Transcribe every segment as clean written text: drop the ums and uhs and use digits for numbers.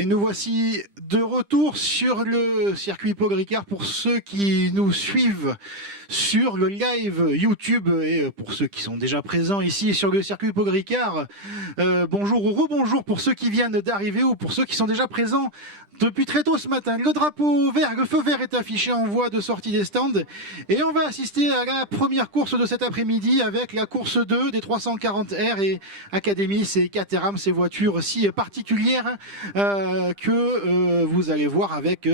Et nous voici de retour sur le circuit Paul Ricard pour ceux qui nous suivent sur le live YouTube et pour ceux qui sont déjà présents ici sur le circuit Paul Ricard. Bonjour ou rebonjour pour ceux qui viennent d'arriver ou pour ceux qui sont déjà présents depuis très tôt ce matin. Le drapeau vert, le feu vert est affiché en voie de sortie des stands et on va assister à la première course de cet après-midi avec la course 2 des 340R et Academy, ces Caterham, ces voitures si particulières que vous allez voir avec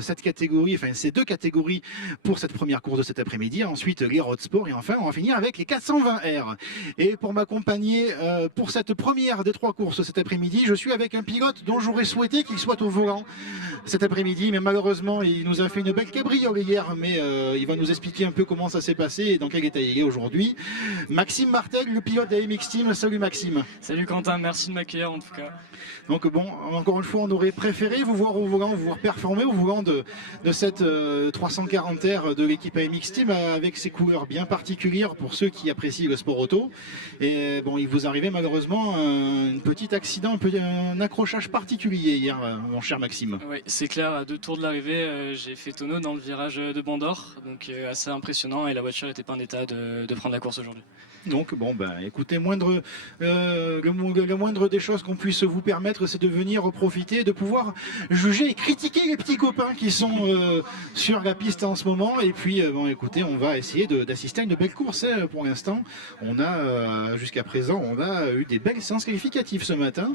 cette catégorie, enfin ces deux catégories pour cette première course de cet après-midi. Ensuite les road sport et enfin on va finir avec les 420R. Et pour m'accompagner pour cette première des trois courses cet après-midi, je suis avec un pilote dont j'aurais souhaité qu'il soit au volant cet après-midi, mais malheureusement il nous a fait une belle cabriole hier, mais il va nous expliquer un peu comment ça s'est passé et dans quel état il est aujourd'hui. Maxime Martel, le pilote de MX Team. Salut Maxime. Salut Quentin, merci de m'accueillir en tout cas. Donc bon, encore une fois, on aurait préféré vous voir au volant, vous voir performer au volant de cette 340R de l'équipe AMX Team avec ses couleurs bien particulières pour ceux qui apprécient le sport auto. Et bon, il vous arrivait malheureusement un petit accident, un accrochage particulier hier, mon cher Maxime. Oui, c'est clair, à 2 tours de l'arrivée, j'ai fait tonneau dans le virage de Bandor, donc assez impressionnant et la voiture n'était pas en état de prendre la course aujourd'hui. Donc bon, ben écoutez, le moindre des choses qu'on puisse vous permettre, c'est de venir profiter, de pouvoir juger et critiquer les petits copains qui sont sur la piste en ce moment. Et puis bon, écoutez, on va essayer d'assister à une belle course pour l'instant. On a jusqu'à présent, on a eu des belles séances qualificatives ce matin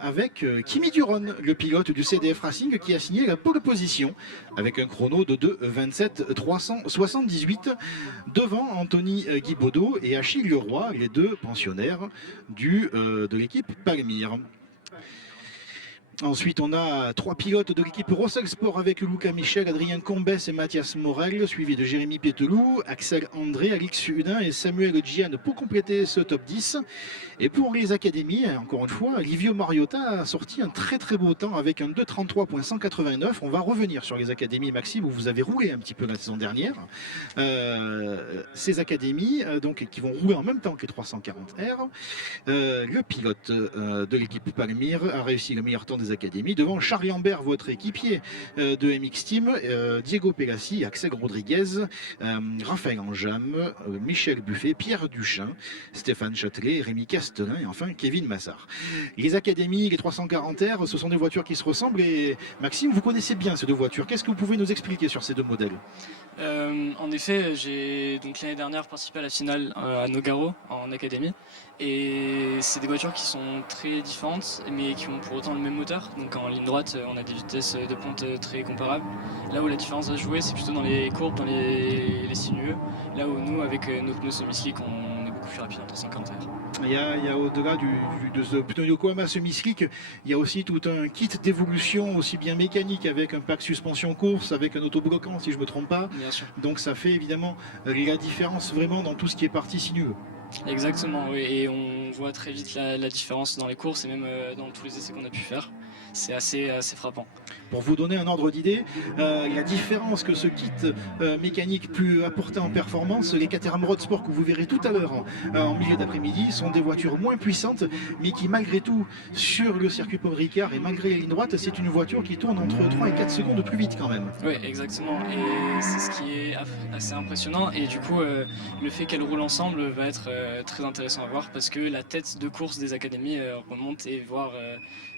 avec Kimi Duron, le pilote du CDF Racing, qui a signé la pole position avec un chrono de 2:27.378 devant Anthony Guibaudot et Achille Leroy, les deux pensionnaires de l'équipe Palmyre. Ensuite, on a 3 pilotes de l'équipe Rossel Sport avec Luca Michel, Adrien Combès et Mathias Morel, suivi de Jérémy Pételou, Axel André, Alix Hudin et Samuel Gian pour compléter ce top 10. Et pour les académies, encore une fois, Livio Mariota a sorti un très beau temps avec un 2:33.189. On va revenir sur les académies, Maxime, où vous avez roulé un petit peu la saison dernière. Ces académies, donc, qui vont rouler en même temps que les 340R. Le pilote de l'équipe Palmyre a réussi le meilleur temps des académies devant Charles Lambert, votre équipier de MX Team, Diego Pelassi, Axel Rodriguez, Raphaël Anjam, Michel Buffet, Pierre Duchin, Stéphane Châtelet, Rémi Castelin et enfin Kevin Massard. Les académies, les 340R, ce sont des voitures qui se ressemblent et Maxime, vous connaissez bien ces deux voitures. Qu'est-ce que vous pouvez nous expliquer sur ces deux modèles? En effet, j'ai donc l'année dernière participé à la finale à Nogaro en académie et c'est des voitures qui sont très différentes mais qui ont pour autant le même moteur. Donc en ligne droite, on a des vitesses de pointe très comparables. Là où la différence va se jouer, c'est plutôt dans les courbes, dans les sinueux. Là où nous, avec nos pneus semi-slick, on est beaucoup plus rapide en 350R. Il y a au-delà de ce pneu Yokohama semi-slick, il y a aussi tout un kit d'évolution aussi bien mécanique avec un pack suspension course, avec un autobloquant si je ne me trompe pas. Bien sûr. Donc ça fait évidemment la différence vraiment dans tout ce qui est partie sinueux. Exactement, oui. Et on voit très vite la différence dans les courses et même dans tous les essais qu'on a pu faire. C'est assez frappant. Pour vous donner un ordre d'idée, la différence que ce kit mécanique peut apporter en performance, les Caterham Road Sport que vous verrez tout à l'heure en milieu d'après-midi sont des voitures moins puissantes, mais qui malgré tout, sur le circuit Paul Ricard et malgré les lignes droites, c'est une voiture qui tourne entre 3 et 4 secondes plus vite quand même. Oui, exactement. Et c'est ce qui est assez impressionnant. Et du coup, le fait qu'elles roulent ensemble va être très intéressant à voir parce que la tête de course des académies remonte et voire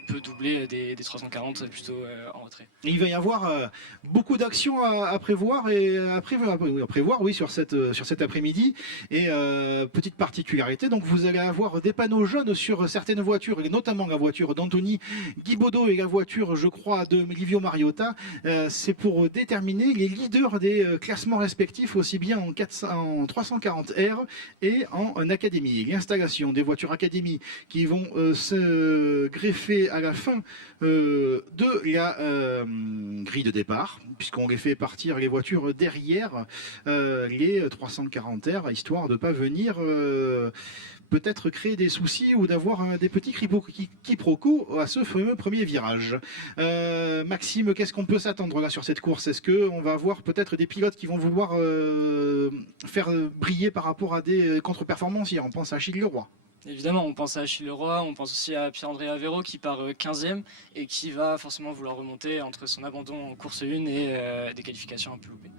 peut doubler des 340 plutôt en retrait. Et il va y avoir beaucoup d'actions à prévoir et à prévoir oui, sur cet après-midi. Et petite particularité, donc vous allez avoir des panneaux jaunes sur certaines voitures, et notamment la voiture d'Anthony Guibaudot et la voiture, je crois, de Livio Mariota. C'est pour déterminer les leaders des classements respectifs, aussi bien en 340R et en académie. L'installation des voitures académie qui vont se greffer à la fin de la grille de départ, puisqu'on les fait partir les voitures derrière les 340R, histoire de ne pas venir peut-être créer des soucis ou d'avoir des petits quiproquos à ce fameux premier virage. Maxime, qu'est-ce qu'on peut s'attendre là sur cette course? Est-ce qu'on va avoir peut-être des pilotes qui vont vouloir faire briller par rapport à des contre-performances? On pense à Achille Leroy. Évidemment, on pense à Achille Leroy, on pense aussi à Pierre-André Avero qui part 15e et qui va forcément vouloir remonter entre son abandon en course 1 et des qualifications un peu loupées.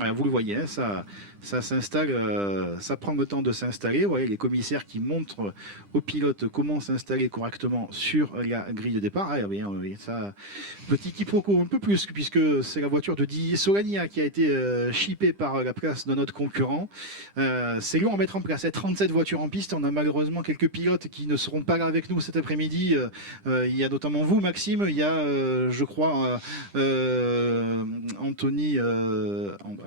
Ouais, vous le voyez, hein, ça s'installe, ça prend le temps de s'installer. Vous voyez les commissaires qui montrent aux pilotes comment s'installer correctement sur la grille de départ. Ah, oui, ça, petit quiproquo un peu plus, puisque c'est la voiture de Didier Solania qui a été chippée par la place de notre concurrent. C'est long à mettre en place. 37 voitures en piste. On a malheureusement quelques pilotes qui ne seront pas là avec nous cet après-midi. Il y a notamment vous, Maxime. Il y a, je crois, Anthony.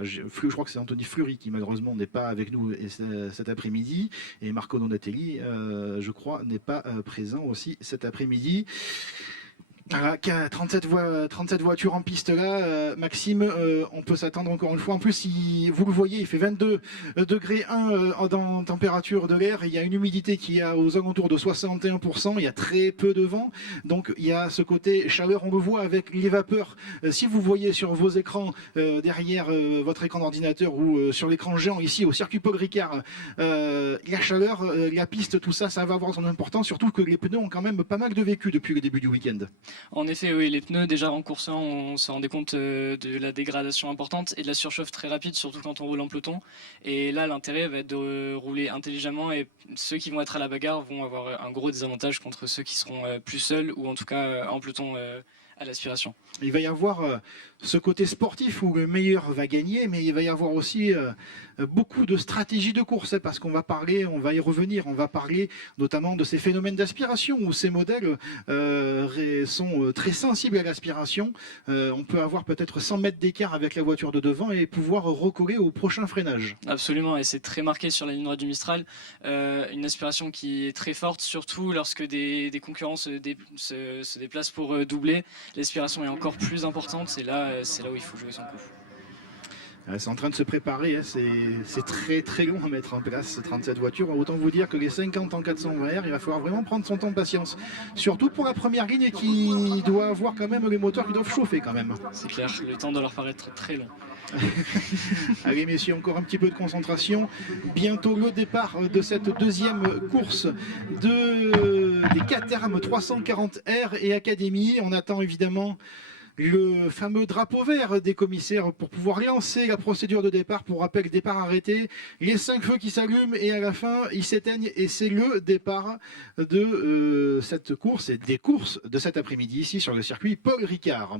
Je crois que c'est Anthony Fleury qui malheureusement n'est pas avec nous cet après-midi, et Marco Donatelli, je crois, n'est pas présent aussi cet après-midi. 37 voitures en piste là, Maxime, on peut s'attendre encore une fois. En plus, vous le voyez, il fait 22 degrés 1 dans température de l'air. Il y a une humidité qui est aux alentours de 61%. Il y a très peu de vent. Donc il y a ce côté chaleur. On le voit avec les vapeurs. Si vous voyez sur vos écrans, derrière votre écran d'ordinateur ou sur l'écran géant ici au circuit Paul Ricard, la chaleur, la piste, tout ça, ça va avoir son importance. Surtout que les pneus ont quand même pas mal de vécu depuis le début du week-end. En effet, oui, les pneus, déjà en course 1, on se rendait compte de la dégradation importante et de la surchauffe très rapide, surtout quand on roule en peloton. Et là, l'intérêt va être de rouler intelligemment et ceux qui vont être à la bagarre vont avoir un gros désavantage contre ceux qui seront plus seuls ou en tout cas en peloton à l'aspiration. Il va y avoir ce côté sportif où le meilleur va gagner, mais il va y avoir aussi beaucoup de stratégies de course, parce qu'on va parler, on va y revenir, on va parler notamment de ces phénomènes d'aspiration où ces modèles sont très sensibles à l'aspiration. On peut avoir peut-être 100 mètres d'écart avec la voiture de devant et pouvoir recoller au prochain freinage. Absolument, et c'est très marqué sur la ligne droite du Mistral. Une aspiration qui est très forte, surtout lorsque des concurrents se déplacent pour doubler. L'aspiration est encore plus importante, c'est là où il faut jouer son coup. C'est en train de se préparer, hein. C'est très très long à mettre en place ces 37 voitures. Autant vous dire que les 50 en 420R, il va falloir vraiment prendre son temps de patience. Surtout pour la première ligne qui doit avoir quand même les moteurs qui doivent chauffer quand même. C'est clair, le temps doit leur paraître très long. Allez messieurs, encore un petit peu de concentration. Bientôt le départ de cette deuxième course des Caterham 340R et Academy. On attend évidemment le fameux drapeau vert des commissaires pour pouvoir lancer la procédure de départ. Pour rappel, départ arrêté, les 5 feux qui s'allument et à la fin ils s'éteignent, et c'est le départ de cette course et des courses de cet après-midi ici sur le circuit Paul Ricard.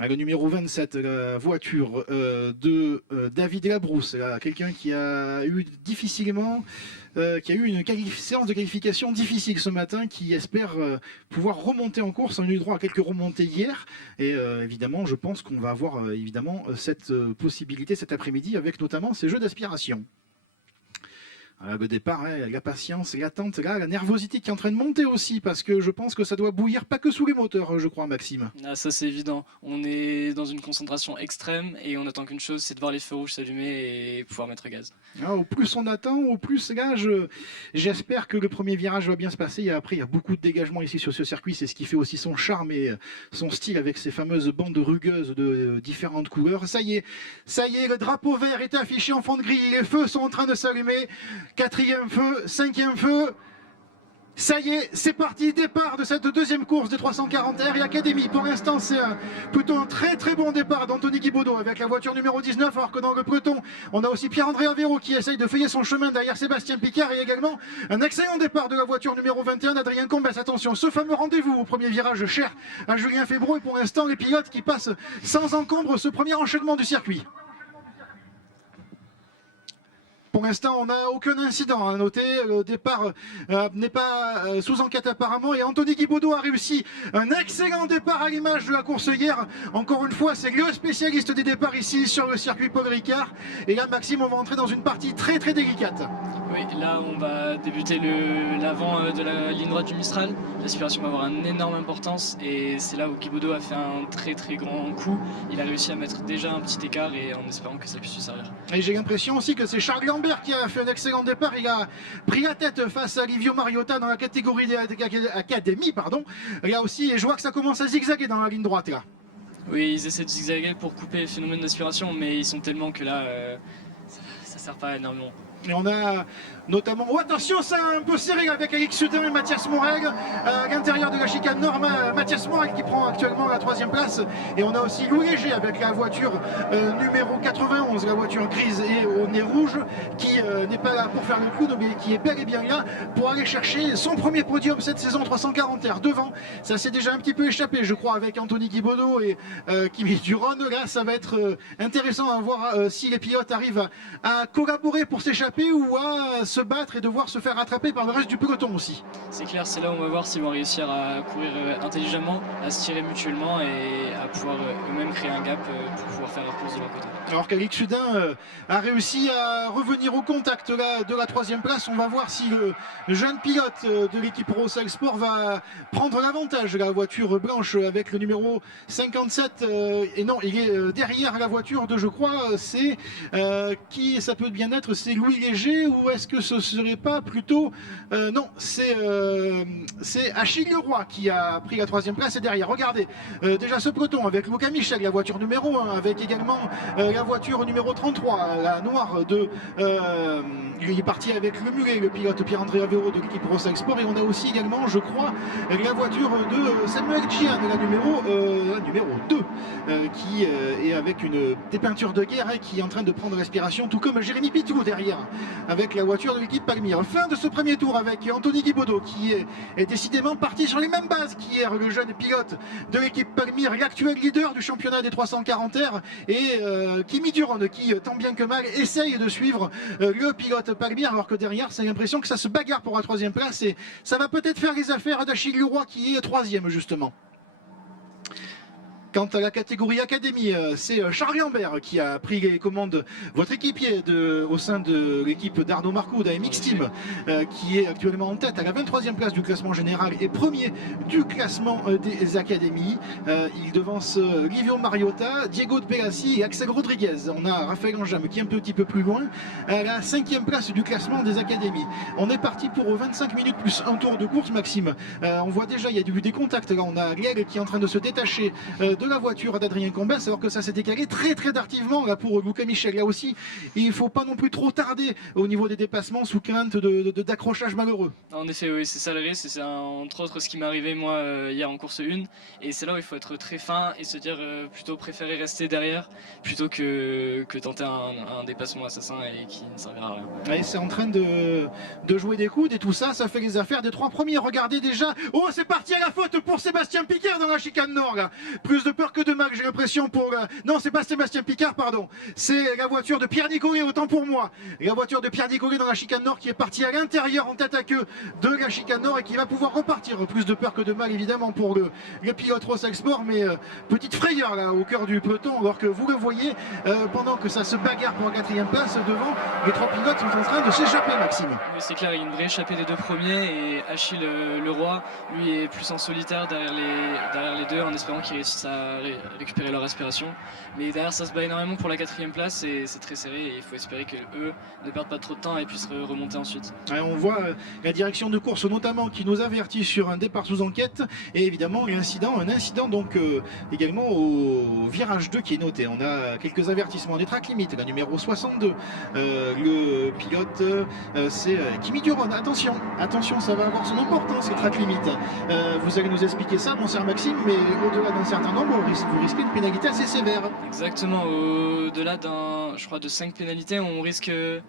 Le numéro 27, la voiture de David Labrousse, quelqu'un qui a eu difficilement, qui a eu une séance de qualification difficile ce matin, qui espère pouvoir remonter en course. On a eu droit à quelques remontées hier, et évidemment, je pense qu'on va avoir évidemment cette possibilité cet après-midi avec notamment ces jeux d'aspiration. Le départ, hein, la patience, l'attente, la nervosité qui est en train de monter aussi, parce que je pense que ça doit bouillir pas que sous les moteurs, je crois, Maxime. Ah, ça c'est évident, on est dans une concentration extrême et on attend qu'une chose, c'est de voir les feux rouges s'allumer et pouvoir mettre gaz. Au plus on attend, au plus là, j'espère que le premier virage va bien se passer. Et après, il y a beaucoup de dégagement ici sur ce circuit, c'est ce qui fait aussi son charme et son style avec ces fameuses bandes rugueuses de différentes couleurs. Ça y est, le drapeau vert est affiché en fond de grille, les feux sont en train de s'allumer. 4e feu, 5e feu, ça y est, c'est parti, départ de cette deuxième course des 340R et Academy. Pour l'instant, c'est plutôt un très très bon départ d'Anthony Guibaudot avec la voiture numéro 19, alors que dans le peloton, on a aussi Pierre-André Avero qui essaye de frayer son chemin derrière Sébastien Picard, et également un excellent départ de la voiture numéro 21 d'Adrien Combes. Attention, ce fameux rendez-vous au premier virage cher à Julien Febro, et pour l'instant, les pilotes qui passent sans encombre ce premier enchaînement du circuit. Pour l'instant, on n'a aucun incident à noter. Le départ n'est pas sous enquête apparemment. Et Anthony Guibaudot a réussi un excellent départ à l'image de la course hier. Encore une fois, c'est le spécialiste des départs ici sur le circuit Paul Ricard. Et là, Maxime, on va entrer dans une partie très très délicate. Oui, là on va débuter l'avant de la ligne droite du Mistral. L'aspiration va avoir une énorme importance et c'est là où Guibaudot a fait un très très grand coup. Il a réussi à mettre déjà un petit écart et en espérant que ça puisse lui servir. Et j'ai l'impression aussi que c'est Charles Lambert qui a fait un excellent départ. Il a pris la tête face à Livio Mariota dans la catégorie des Académies, pardon. Là aussi, et je vois que ça commence à zigzaguer dans la ligne droite là. Oui, ils essaient de zigzaguer pour couper le phénomène d'aspiration, mais ils sont tellement que là, ça sert pas énormément. Et on a notamment. Oh, attention, c'est un peu serré avec Alix Sudin et Mathias Morel à l'intérieur de la chicane nord. Mathias Morel qui prend actuellement la 3e place, et on a aussi Louis Léger avec la voiture numéro 91, la voiture grise et au nez rouge, qui n'est pas là pour faire le clown, mais qui est bel et bien là pour aller chercher son premier podium cette saison, 340 R. Devant, ça s'est déjà un petit peu échappé, je crois, avec Anthony Guibaudot et Kimi Duron. Là, ça va être intéressant à voir si les pilotes arrivent à collaborer pour s'échapper ou à se battre et devoir se faire rattraper par le reste du peloton aussi. C'est clair, c'est là où on va voir s'ils vont réussir à courir intelligemment, à se tirer mutuellement et à pouvoir eux-mêmes créer un gap pour pouvoir faire leur course de leur côté. Alors qu'Alix Sudin a réussi à revenir au contact de la 3e place, on va voir si le jeune pilote de l'équipe Rossel Sport va prendre l'avantage de la voiture blanche avec le numéro 57. Et non, il est derrière la voiture de, je crois, c'est qui ça peut bien être, c'est Louis Léger, ou est-ce que ce serait pas plutôt non, c'est Achille Leroy qui a pris la 3e place, et derrière, regardez, déjà ce peloton avec Luca Michel, la voiture numéro 1, avec également la voiture numéro 33, la noire de il est parti avec le mulet, le pilote Pierre-André Avero de l'équipe Rossel Sport, et on a aussi également, je crois, la voiture de Samuel Gian, la numéro 2, qui est avec des peintures de guerre, qui est en train de prendre respiration, tout comme Jérémy Pitou derrière, avec la voiture de l'équipe Palmyre. Fin de ce premier tour avec Anthony Guibaudot, qui est décidément parti sur les mêmes bases qu'hier, le jeune pilote de l'équipe Palmyre, l'actuel leader du championnat des 340 R, et Kimi Duron, qui tant bien que mal essaye de suivre le pilote Palmyre, alors que derrière, c'est l'impression que ça se bagarre pour la 3e place, et ça va peut-être faire les affaires d'Achille Leroy, qui est 3e justement. Quant à la catégorie Académie, c'est Charles Lambert qui a pris les commandes, votre équipier au sein de l'équipe d'Arnaud Marcoux d'AMX Team, qui est actuellement en tête à la 23e place du classement général et premier du classement des Académies. Il devance Livio Mariota, Diego de Pelassi et Axel Rodriguez. On a Raphaël Anjam qui est un petit peu plus loin, à la 5e place du classement des Académies. On est parti pour 25 minutes plus un tour de course, Maxime. On voit déjà, il y a eu des contacts. Là, on a Liel qui est en train de se détacher de la voiture d'Adrien Combes, alors que ça s'est décalé très tardivement là pour Luca Michel. Là aussi, il ne faut pas non plus trop tarder au niveau des dépassements sous crainte d'accrochage malheureux. En effet, oui, c'est ça le risque, c'est entre autres ce qui m'est arrivé moi hier en course 1, et c'est là où il faut être très fin et se dire plutôt préférer rester derrière plutôt que tenter un dépassement assassin et qui ne servira à rien. Ouais, c'est en train de jouer des coudes et tout ça, ça fait les affaires des 3 premiers. Regardez déjà, oh, c'est parti à la faute pour Sébastien Picard dans la chicane nord là. Plus de peur que de mal, j'ai l'impression pour non, c'est pas Sébastien Picard, pardon, c'est la voiture de Pierre Nicolet, autant pour moi, la voiture de Pierre Nicolet dans la chicane nord qui est partie à l'intérieur en tête à queue de la chicane nord et qui va pouvoir repartir. Plus de peur que de mal évidemment pour le pilote Rossel Sport, mais petite frayeur là au cœur du peloton, alors que vous le voyez, pendant que ça se bagarre pour la 4e place devant, les 3 pilotes sont en train de s'échapper, Maxime. Oui, c'est clair, il y a une vraie échappée des 2 premiers, et Achille Leroy lui est plus en solitaire derrière les 2, en espérant qu'ils réussissent à récupérer leur respiration. Mais derrière, ça se bat énormément pour la 4e place, et c'est très serré, et il faut espérer qu'eux ne perdent pas trop de temps et puissent remonter ensuite. Ouais, on voit la direction de course notamment qui nous avertit sur un départ sous enquête, et évidemment un incident donc également au virage 2 qui est noté. On a quelques avertissements des track limit, la numéro 62, le pilote c'est Kimi Duron. Attention, ça va avoir son importance, ces track limit. Vous allez nous expliquer ça, mon cher Maxime, mais au-delà d'un certain nombre, vous risquez une pénalité assez sévère. Exactement, au-delà je crois de 5 pénalités, on risque de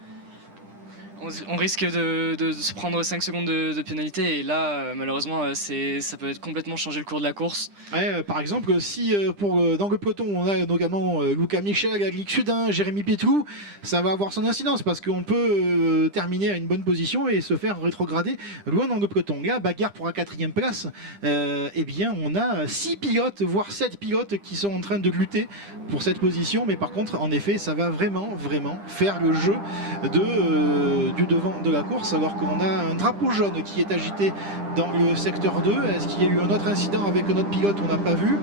se prendre 5 secondes de pénalité, et là malheureusement ça peut complètement changer le cours de la course. Ouais, par exemple, si dans le peloton on a notamment Luca Michel, Alix Sudin, Jérémy Pitou, ça va avoir son incidence parce qu'on peut terminer à une bonne position et se faire rétrograder loin dans le peloton. Là, bagarre pour la 4e place, eh bien on a 6 pilotes, voire 7 pilotes qui sont en train de lutter pour cette position, mais par contre en effet ça va vraiment faire le jeu du devant de la course, alors qu'on a un drapeau jaune qui est agité dans le secteur 2. Est-ce qu'il y a eu un autre incident avec notre pilote? On n'a pas vu.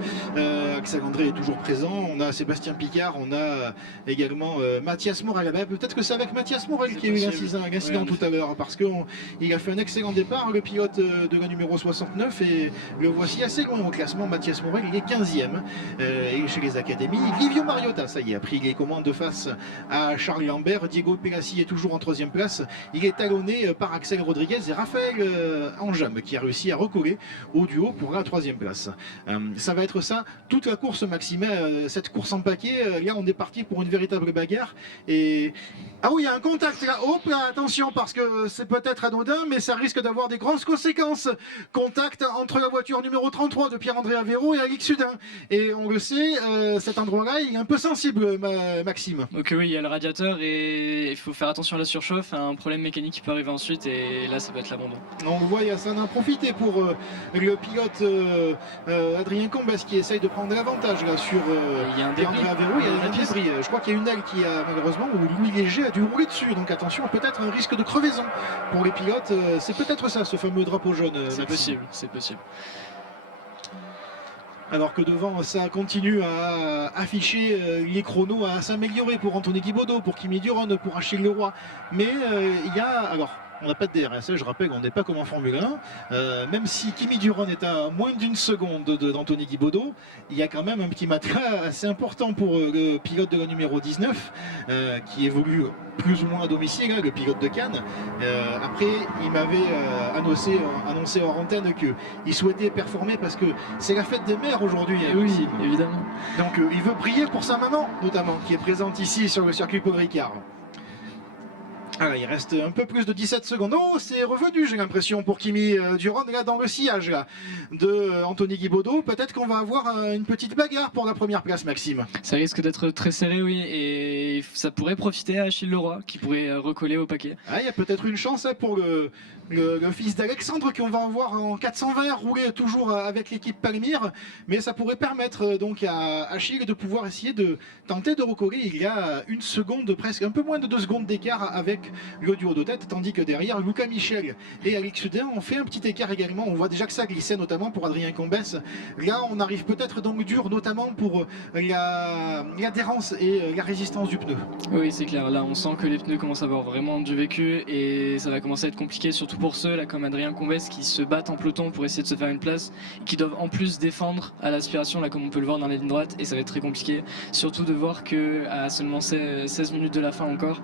Axel André est toujours présent. On a Sébastien Picard, on a également Mathias Morel. Peut-être que c'est avec Mathias Morel qu'il y a eu l'incident tout à l'heure, parce qu'il a fait un excellent départ, le pilote de la numéro 69, et le voici assez loin au classement. Mathias Morel, il est 15e. Et chez les Académies, Livio Mariota, ça y est, a pris les commandes de face à Charles Lambert. Diego Pelassi est toujours en 3e place. course. Il est talonné par Axel Rodriguez et Raphaël Anjam qui a réussi à recoller au duo pour la 3e place. Ça va être ça toute la course, Maxime. Cette course en paquet, là on est parti pour une véritable bagarre. Et ah oui, il y a un contact là. Hop là, attention, parce que c'est peut-être anodin, mais ça risque d'avoir des grosses conséquences. Contact entre la voiture numéro 33 de Pierre-André Avero et Alix Sudin. Et on le sait, cet endroit-là, il est un peu sensible, Maxime. Donc oui, il y a le radiateur et il faut faire attention à la surchauffe, un problème mécanique qui peut arriver ensuite et là ça peut être l'abandon. On le voit, ça en a profité pour le pilote Adrien Combes qui essaye de prendre l'avantage là sur Pierre-André Avero. Il y a un débris. Je crois qu'il y a une aile qui a malheureusement, où Louis Léger a dû rouler dessus. Donc attention, peut-être un risque de crevaison pour les pilotes. C'est peut-être ça, ce fameux drapeau jaune. C'est possible, c'est possible. Alors que devant, ça continue à afficher les chronos, à s'améliorer pour Anthony Guibaudot, pour Kimi Duron, pour Achille Leroy. Mais il y a... Alors, on n'a pas de DRS, je rappelle qu'on n'est pas comme en Formule 1. Même si Kimi Duron est à moins d'une seconde d'Anthony Guibaudot, il y a quand même un petit matelas assez important pour le pilote de la numéro 19, qui évolue plus ou moins à domicile, le pilote de Cannes. Après, il m'avait annoncé hors antenne qu'il souhaitait performer parce que c'est la fête des mères aujourd'hui. Oui, évidemment. Donc il veut briller pour sa maman, notamment, qui est présente ici sur le circuit Paul Ricard. Alors, il reste un peu plus de 17 secondes. Oh, c'est revenu, j'ai l'impression, pour Kimi Duron, là, dans le sillage là, de Anthony Guibaudot. Peut-être qu'on va avoir une petite bagarre pour la première place, Maxime. Ça risque d'être très serré, oui, et ça pourrait profiter à Achille Leroy, qui pourrait recoller au paquet. Ah, il y a peut-être une chance pour le fils d'Alexandre qu'on va avoir en 420 rouler toujours avec l'équipe Palmyre, mais ça pourrait permettre donc à Achille de pouvoir essayer de tenter de recoller. Il y a une seconde, presque un peu moins de 2 secondes d'écart avec le duo de tête, tandis que derrière Luca Michel et Alix Sudin ont fait un petit écart également. On voit déjà que ça glissait notamment pour Adrien Combes. Là on arrive peut-être dans le dur, notamment pour l'adhérence et la résistance du pneu. Oui, c'est clair, là on sent que les pneus commencent à avoir vraiment du vécu et ça va commencer à être compliqué, surtout pour ceux là comme Adrien Combes qui se battent en peloton pour essayer de se faire une place et qui doivent en plus défendre à l'aspiration, là comme on peut le voir dans la ligne droite, et ça va être très compliqué, surtout de voir que à seulement 16 minutes de la fin encore,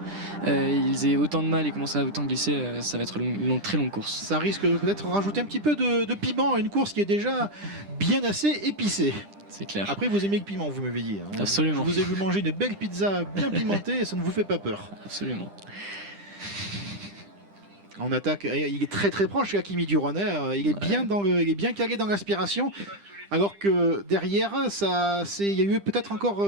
ils aient autant de mal et commencent à autant glisser. Ça va être une très longue course. Ça risque peut-être rajouter un petit peu de piment à une course qui est déjà bien assez épicée. C'est clair. Après, vous aimez le piment, vous m'avez dit. Hein. Absolument. Je vous ai vu manger une belle pizza bien pimentée et ça ne vous fait pas peur. Absolument. En attaque, il est très très proche, là, Kimi Duron. Il est bien il est bien calé dans l'aspiration. Alors que derrière, il y a eu peut-être encore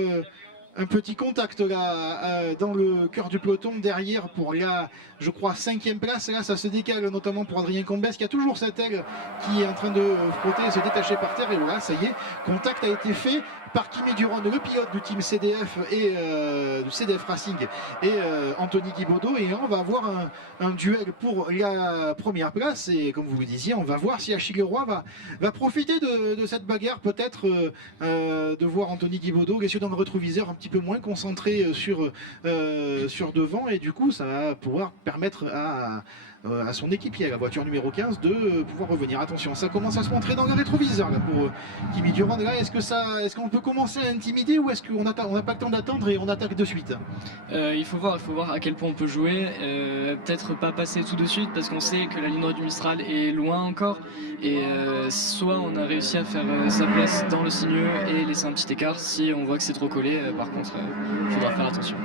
un petit contact là dans le cœur du peloton derrière pour la, je crois, 5e place. Là, ça se décale notamment pour Adrien Combes qui a toujours cette aile qui est en train de frotter et se détacher par terre. Et voilà, ça y est, contact a été fait par Kimi Duron, le pilote du team CDF et du CDF Racing et Anthony Guibaudot. Et là, on va avoir un duel pour la première place. Et comme vous le disiez, on va voir si Achille Leroy va profiter de cette bagarre, peut-être de voir Anthony Guibaudot, les yeux dans le rétroviseur, un petit peu moins concentré sur devant. Et du coup, ça va pouvoir permettre à son équipier, la voiture numéro 15, de pouvoir revenir. Attention, ça commence à se montrer dans le rétroviseur là, pour Kimi Duron. Là, est-ce qu'on peut commencer à intimider ou est-ce qu'on n'a pas le temps d'attendre et on attaque de suite? Il faut voir à quel point on peut jouer. Peut-être pas passer tout de suite parce qu'on sait que la ligne droite du Mistral est loin encore. Et soit on a réussi à faire sa place dans le sinueux et laisser un petit écart. Si on voit que c'est trop collé, par contre, il faudra faire attention.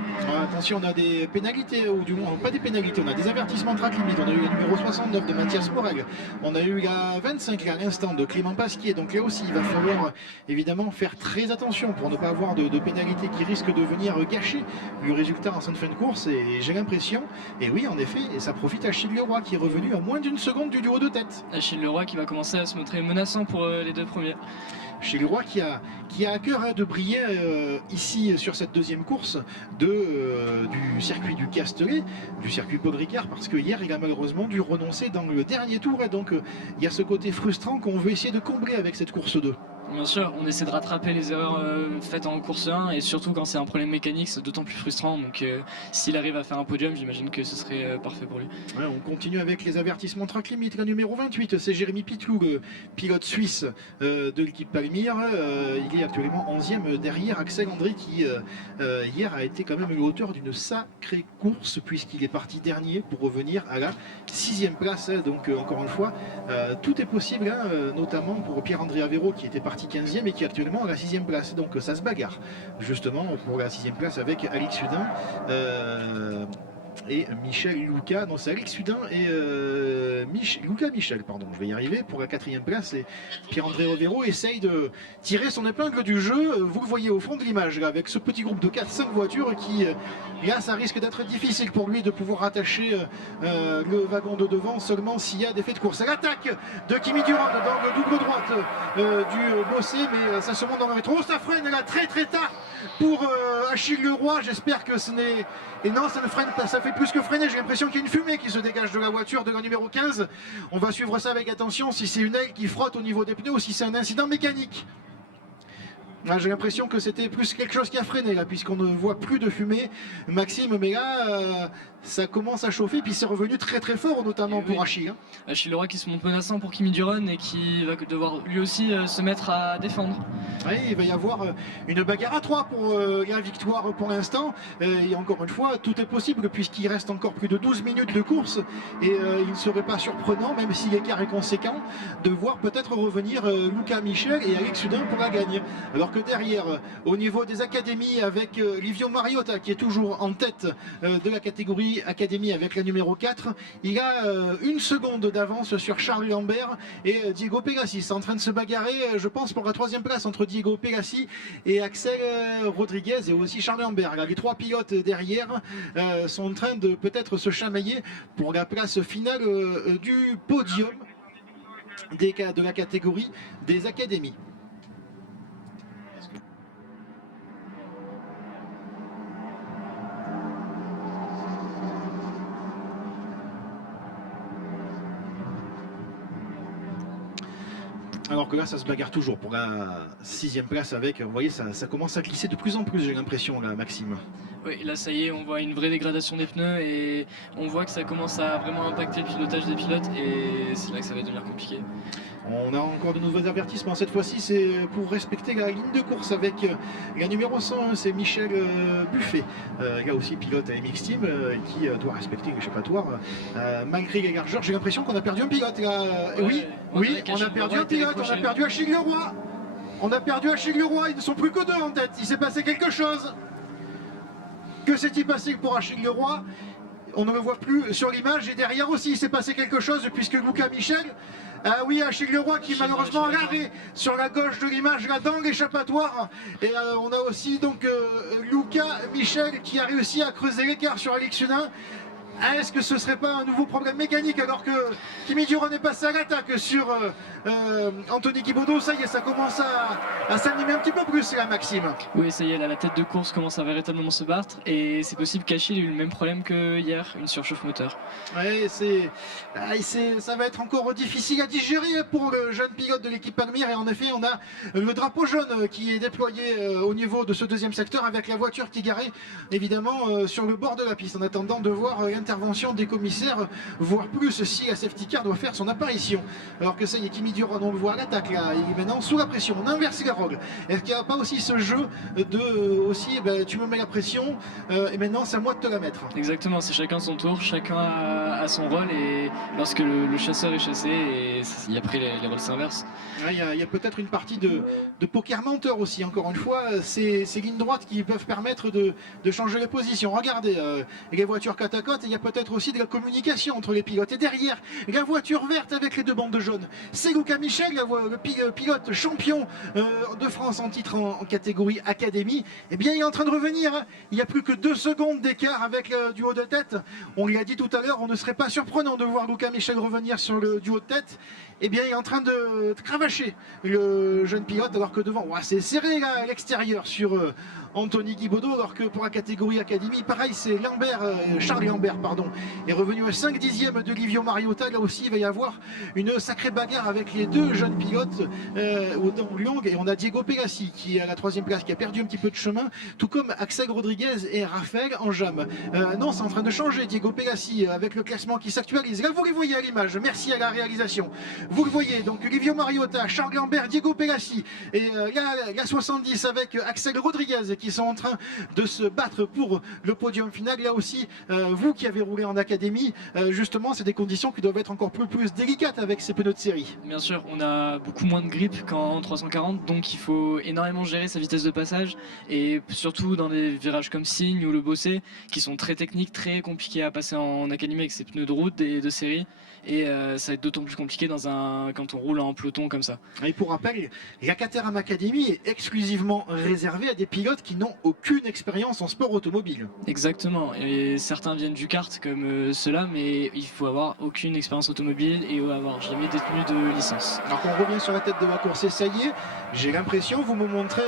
Attention, on a des pénalités, ou du moins pas des pénalités, on a des avertissements track limite. On a eu la numéro 69 de Mathias Morel, on a eu la 25 à l'instant de Clément Pasquier. Donc là aussi, il va falloir évidemment faire très attention pour ne pas avoir de pénalités qui risquent de venir gâcher le résultat en fin de course. Et j'ai l'impression, et oui en effet, et ça profite à Achille Leroy qui est revenu à moins d'une seconde du duo de tête. Achille Leroy qui va commencer à se montrer menaçant pour les 2 premiers. Chez Leroy qui a à cœur de briller ici sur cette deuxième course du circuit du Castellet, du circuit Paul Ricard, parce que hier il a malheureusement dû renoncer dans le dernier tour et donc il y a ce côté frustrant qu'on veut essayer de combler avec cette course 2. Bien sûr, on essaie de rattraper les erreurs faites en course 1 et surtout quand c'est un problème mécanique, c'est d'autant plus frustrant. Donc s'il arrive à faire un podium, j'imagine que ce serait parfait pour lui. Ouais, on continue avec les avertissements track limit. La numéro 28, c'est Jérémy Pitlou, le pilote suisse de l'équipe Palmyre. Il est actuellement 11e derrière Axel André qui hier a été quand même l'auteur d'une sacrée course puisqu'il est parti dernier pour revenir à la 6e place. Donc encore une fois, tout est possible, hein, notamment pour Pierre-André Avero qui était parti 15e et qui est actuellement à la 6e place. Donc ça se bagarre justement pour la 6e place avec Alix Sudin. Et Michel Luca, non c'est Alex Sudin et Luca Michel, pardon, je vais y arriver pour la 4e place. Et Pierre-André Overo essaye de tirer son épingle du jeu. Vous le voyez au fond de l'image là, avec ce petit groupe de 4-5 voitures qui, là ça risque d'être difficile pour lui de pouvoir rattacher le wagon de devant seulement s'il y a des faits de course. C'est l'attaque de Kimi Duran dans le double droite du Bossé, mais ça se monte dans le rétro. Ça freine là très tard pour Achille Leroy. J'espère que ce n'est... Et non, ça ne freine pas, ça fait plus que freiner. J'ai l'impression qu'il y a une fumée qui se dégage de la voiture de la numéro 15. On va suivre ça avec attention, si c'est une aile qui frotte au niveau des pneus ou si c'est un incident mécanique. Ah, j'ai l'impression que c'était plus quelque chose qui a freiné là, puisqu'on ne voit plus de fumée, Maxime, mais là, ça commence à chauffer, puis c'est revenu très fort, notamment pour Achille. Hein. Achille Leroy qui se montre menaçant pour Kimi Duran et qui va devoir lui aussi se mettre à défendre. Oui, il va y avoir une bagarre à 3 pour la victoire pour l'instant. Et encore une fois, tout est possible puisqu'il reste encore plus de 12 minutes de course. Et il ne serait pas surprenant, même si l'écart est conséquent, de voir peut-être revenir Luca Michel et Alex Sudin pour la gagne. Alors que derrière, au niveau des académies, avec Livio Mariota qui est toujours en tête de la catégorie Académie avec la numéro 4, il a une seconde d'avance sur Charles Lambert et Diego Pegassi. En train de se bagarrer, je pense, pour la 3e place entre Diego Pegassi et Axel Rodriguez et aussi Charles Lambert. Là, les 3 pilotes derrière sont en train de peut-être se chamailler pour la place finale du podium de la catégorie des académies. Alors que là, ça se bagarre toujours pour la 6e place avec, vous voyez, ça commence à glisser de plus en plus, j'ai l'impression, là, Maxime. Oui, là, ça y est, on voit une vraie dégradation des pneus et on voit que ça commence à vraiment impacter le pilotage des pilotes et c'est là que ça va devenir compliqué. On a encore de nouveaux avertissements. Cette fois-ci, c'est pour respecter la ligne de course avec la numéro 101, c'est Michel Buffet. Là aussi, pilote à MX Team qui doit respecter l'échappatoire malgré les largeurs. J'ai l'impression qu'on a perdu un pilote. Là. Ouais, oui, on a perdu un pilote. On a perdu Achille Leroy. On a perdu Achille Leroy. Ils ne sont plus que 2 en tête. Il s'est passé quelque chose. Que s'est-il passé pour Achille Leroy? On ne le voit plus sur l'image. Et derrière aussi, il s'est passé quelque chose puisque Luca Michel... Ah oui, Achille Leroy qui malheureusement a l'arrêt sur la gauche de l'image, là dans l'échappatoire. Et on a aussi donc Luca Michel qui a réussi à creuser l'écart sur Alex Sudin. Est-ce que ce serait pas un nouveau problème mécanique alors que Kimi Duran est passé à l'attaque sur Anthony Guibaudot? Ça y est, ça commence à s'animer un petit peu plus là, Maxime. Oui, ça y est, là, la tête de course commence à véritablement se battre et c'est possible qu'Achille ait eu le même problème que hier, une surchauffe moteur. Ouais, ça va être encore difficile à digérer pour le jeune pilote de l'équipe Palmyre. Et en effet, on a le drapeau jaune qui est déployé au niveau de ce 2e secteur avec la voiture qui est garée évidemment sur le bord de la piste en attendant de voir l'intervention des commissaires, voire plus si la safety car doit faire son apparition. Alors que ça y est, Kimi Duran, on le voit à l'attaque là, il est maintenant sous la pression, on inverse les rôles. Est-ce qu'il n'y a pas aussi ce jeu de aussi, tu me mets la pression et maintenant c'est à moi de te la mettre? Exactement, c'est chacun son tour, chacun a son rôle et lorsque le chasseur est chassé, et après les rôles s'inversent. Il y a peut-être une partie de poker menteur aussi, encore une fois, ces lignes droites qui peuvent permettre de changer les positions. Regardez, les voitures côte à côte, il y a peut-être aussi de la communication entre les pilotes. Et derrière, la voiture verte avec les 2 bandes jaunes, c'est Luca Michel, le pilote champion de France en titre en catégorie Académie. Eh bien, il est en train de revenir. Hein. Il n'y a plus que 2 secondes d'écart avec le duo de tête. On l'a dit tout à l'heure, on ne serait pas surprenant de voir Luca Michel revenir sur le duo de tête. Eh bien, il est en train de cravacher le jeune pilote, alors que devant, c'est serré là, à l'extérieur sur Anthony Guibaudot, alors que pour la catégorie Académie, pareil, c'est Charles Lambert, pardon, est revenu à 5 dixièmes de Livio Mariota. Là aussi, il va y avoir une sacrée bagarre avec les deux jeunes pilotes au temps long. Et on a Diego Pegassi qui est à la 3e place, qui a perdu un petit peu de chemin, tout comme Axel Rodriguez et Raphaël Enjam. Non, c'est en train de changer, Diego Pegassi, avec le classement qui s'actualise. Là, vous les voyez à l'image, merci à la réalisation. Vous le voyez, donc Livio Mariota, Charles Lambert, Diego Pegassi et la 70 avec Axel Rodriguez qui sont en train de se battre pour le podium final. Là aussi, vous qui avez roulé en académie, justement, c'est des conditions qui doivent être encore plus délicates avec ces pneus de série. Bien sûr, on a beaucoup moins de grip qu'en 340, donc il faut énormément gérer sa vitesse de passage, et surtout dans des virages comme Signe ou le Bossé, qui sont très techniques, très compliqués à passer en académie avec ces pneus de route et de série, et ça va être d'autant plus compliqué quand on roule en peloton comme ça. Et pour rappel, la Caterham Academy est exclusivement réservée à des pilotes qui n'ont aucune expérience en sport automobile. Exactement, et certains viennent du kart comme ceux-là, mais il faut avoir aucune expérience automobile et avoir jamais détenu de licence. Alors qu'on revient sur la tête de la course, et ça y est, j'ai l'impression, vous me montrez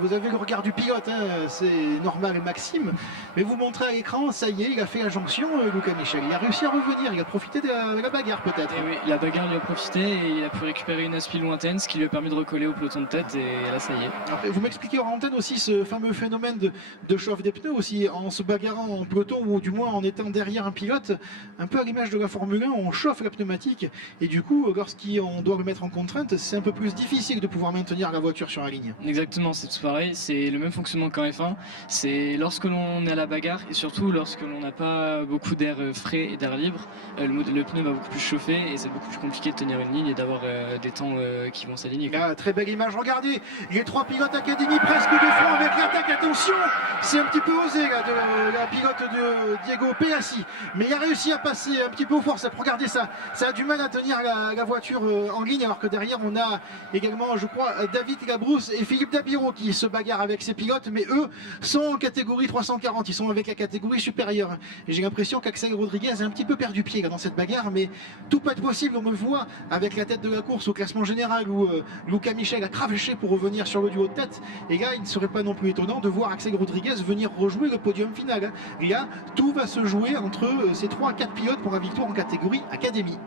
vous avez le regard du pilote, hein, c'est normal Maxime, mais vous montrez à l'écran, ça y est, il a fait la jonction, Luca Michel, il a réussi à revenir, il a profité de la bagarre peut-être. Et oui, la bagarre lui a profité et il a pu récupérer une aspi lointaine, ce qui lui a permis de recoller au peloton de tête, et là ça y est. Alors, vous m'expliquez en antenne aussi ce fameux phénomène de chauffe des pneus aussi, en se bagarrant en peloton ou du moins en étant derrière un pilote, un peu à l'image de la Formule 1, on chauffe la pneumatique et du coup lorsqu'on doit le mettre en contrainte, c'est un peu plus difficile de pouvoir maintenir la voiture sur la ligne. Exactement, c'est tout pareil, c'est le même fonctionnement qu'en F1, c'est lorsque l'on est à la bagarre et surtout lorsque l'on n'a pas beaucoup d'air frais et d'air libre, le pneu va beaucoup plus chauffer et c'est beaucoup plus compliqué de tenir une ligne et d'avoir des temps qui vont s'aligner. Là, très belle image, regardez, les 3 pilotes Académie presque de front avec l'attaque, attention, c'est un petit peu osé là, de la pilote de Diego Pegassi, mais il a réussi à passer un petit peu au forceps, regardez ça, ça a du mal à tenir la voiture en ligne, alors que derrière on a également, je crois, David Labrousse et Philippe Dabiro qui se bagarrent avec ces pilotes, mais eux sont en catégorie 340, ils sont avec la catégorie supérieure, et j'ai l'impression qu'Axel Rodriguez a un petit peu perdu pied là, dans cette bagarre, mais tout peut être possible, on me voit avec la tête de la course au classement général où Luca Michel a cravaché pour revenir sur le duo de tête, et là il ne serait pas non plus étonnant de voir Axel Rodriguez venir rejouer le podium final. Et là tout va se jouer entre ces 3 à 4 pilotes pour la victoire en catégorie Académie.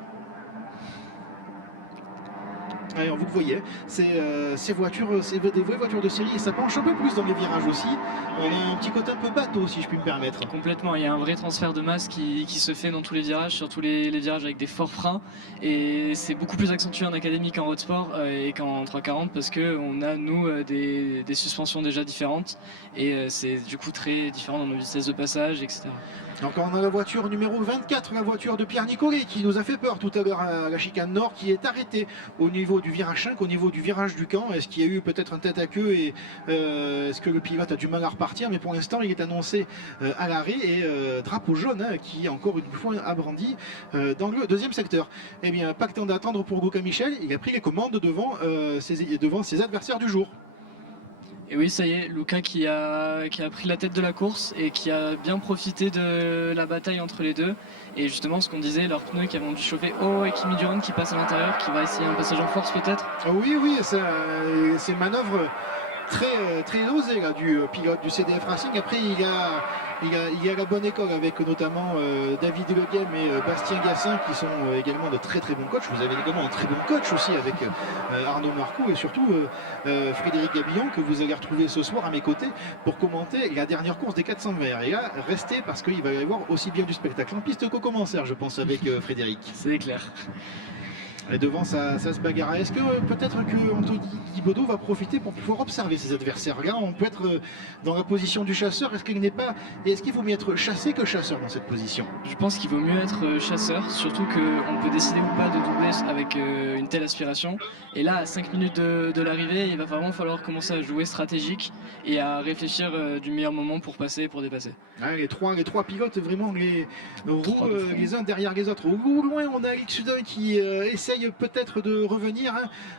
Alors vous le voyez, ces voitures, c'est des vraies voitures de série et ça penche un peu plus dans les virages aussi. On a un petit côté un peu bateau si je puis me permettre. Complètement, il y a un vrai transfert de masse qui se fait dans tous les virages, surtout les virages avec des forts freins. Et c'est beaucoup plus accentué en académie qu'en road sport et qu'en 340 parce qu'on a nous des suspensions déjà différentes et c'est du coup très différent dans nos vitesses de passage, etc. Donc on a la voiture numéro 24, la voiture de Pierre Nicolet qui nous a fait peur tout à l'heure à la chicane nord, qui est arrêtée au niveau du virage 5, au niveau du virage du camp. Est-ce qu'il y a eu peut-être un tête à queue et est-ce que le pilote a du mal à repartir? Mais pour l'instant il est annoncé à l'arrêt et drapeau jaune hein, qui encore une fois a brandi dans le deuxième secteur. Eh bien pas le temps d'attendre pour Luca Michel, il a pris les commandes devant ses adversaires du jour. Et oui, ça y est, Luca qui a pris la tête de la course et qui a bien profité de la bataille entre les deux. Et justement, ce qu'on disait, leurs pneus qui vont dû chauffer haut et Kimi Durant qui passe à l'intérieur, qui va essayer un passage en force peut-être. Oui, c'est une manœuvre très osée là, du pilote du CDF Racing. Après, il y a la bonne école avec notamment David Leguem et Bastien Gassin qui sont également de très bons coachs. Vous avez également un très bon coach aussi avec Arnaud Marcoux et surtout Frédéric Gabillon que vous allez retrouver ce soir à mes côtés pour commenter la dernière course des 400 verts. Et là, restez parce qu'il va y avoir aussi bien du spectacle en piste qu'au commentaire, je pense, avec Frédéric. C'est clair. Et devant ça se bagarre. Est-ce que peut-être que Anthony Thibaudot va profiter pour pouvoir observer ses adversaires? Là, on peut être dans la position du chasseur. Est-ce qu'il vaut mieux être chassé que chasseur dans cette position? Je pense qu'il vaut mieux être chasseur, surtout qu'on peut décider ou pas de doubler avec une telle aspiration. Et là, à 5 minutes de l'arrivée, il va vraiment falloir commencer à jouer stratégique et à réfléchir du meilleur moment pour passer et pour dépasser. Ah, les trois pilotes vraiment roulent les uns derrière les autres. Au loin, on a Alex Sudin qui essaie essaye peut-être de revenir.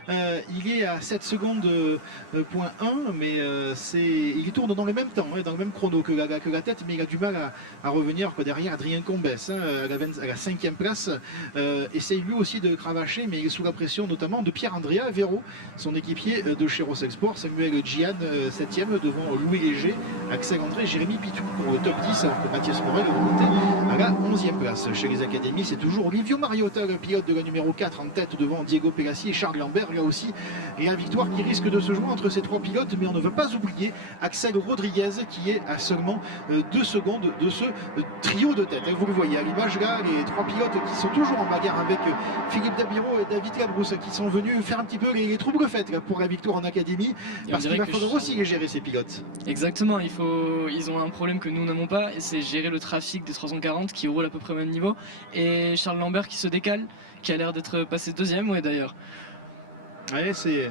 Il est à 7 secondes point 1, mais il tourne dans le même temps, dans le même chrono que la tête, mais il a du mal à revenir. Derrière, Adrien Combes, à la 5e place, essaye lui aussi de cravacher, mais il est sous la pression notamment de Pierre-Andrea Véro, son équipier de chez Rossexport, Samuel Gian, 7e, devant Louis Léger, Axel André, Jérémy Pitou pour le top 10, alors que Mathias Morel est remonté à la 11e place. Chez les académies, c'est toujours Livio Mariota, le pilote de la numéro 4, en tête devant Diego Pelassi et Charles Lambert, là aussi. Et la victoire qui risque de se jouer entre ces 3 pilotes, mais on ne va pas oublier Axel Rodriguez qui est à seulement 2 secondes de ce trio de tête. Vous le voyez à l'image là, les 3 pilotes qui sont toujours en bagarre avec Philippe Dabiro et David Labrousse qui sont venus faire un petit peu les troubles faits pour la victoire en académie, parce qu'il va falloir aussi les gérer ces pilotes. Exactement, ils ont un problème que nous n'avons pas, et c'est gérer le trafic des 340 qui roule à peu près au même niveau, et Charles Lambert qui se décale, qui a l'air d'être passé 2e, ouais d'ailleurs. Ouais, c'est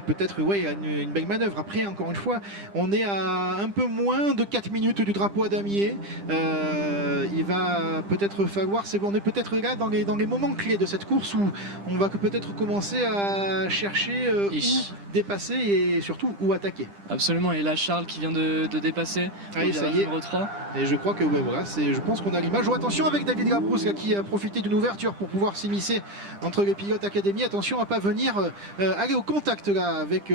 peut-être une belle manœuvre. Après, encore une fois, on est à un peu moins de 4 minutes du drapeau à damier. Il va peut-être falloir, on est peut-être là dans les moments clés de cette course où on va peut-être commencer à chercher où dépasser et surtout où attaquer. Absolument, et là Charles qui vient de dépasser, ça y est. numéro 3. Et je crois que voilà, je pense qu'on a l'image. Oh, attention avec David Labrousse qui a profité d'une ouverture pour pouvoir s'immiscer entre les pilotes académie. Attention à pas venir aller au contact là avec